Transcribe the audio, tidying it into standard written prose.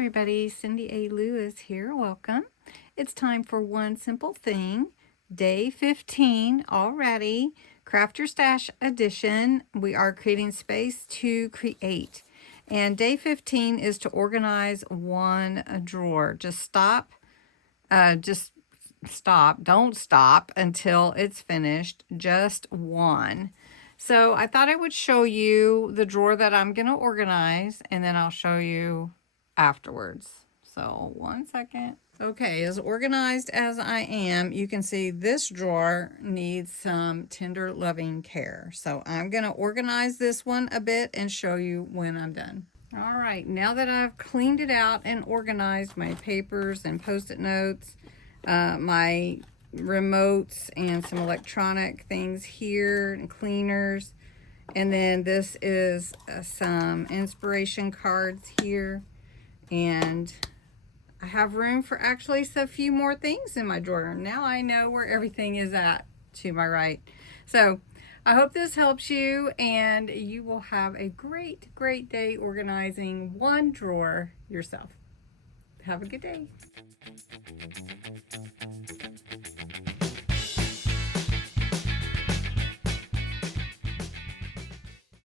everybody, Cindy A. Lewis here. Welcome. It's time for one simple thing. Day 15 already. Craft Your Stash edition. We are creating space to create. And day 15 is to organize one drawer. Just stop. Don't stop until it's finished. Just one. So I thought I would show you the drawer that I'm going to organize, and then I'll show you afterwards. So one second. Okay, as organized as I am, you can see this drawer needs some tender loving care. So I'm going to organize this one a bit and show you when I'm done. All right, now that I've cleaned it out and organized my papers and post-it notes, my remotes and some electronic things here and cleaners, and then this is some inspiration cards here, and I have room for actually a few more things in my drawer. Now I know where everything is at to my right. So I hope this helps you, and you will have a great day organizing one drawer yourself. Have a good day.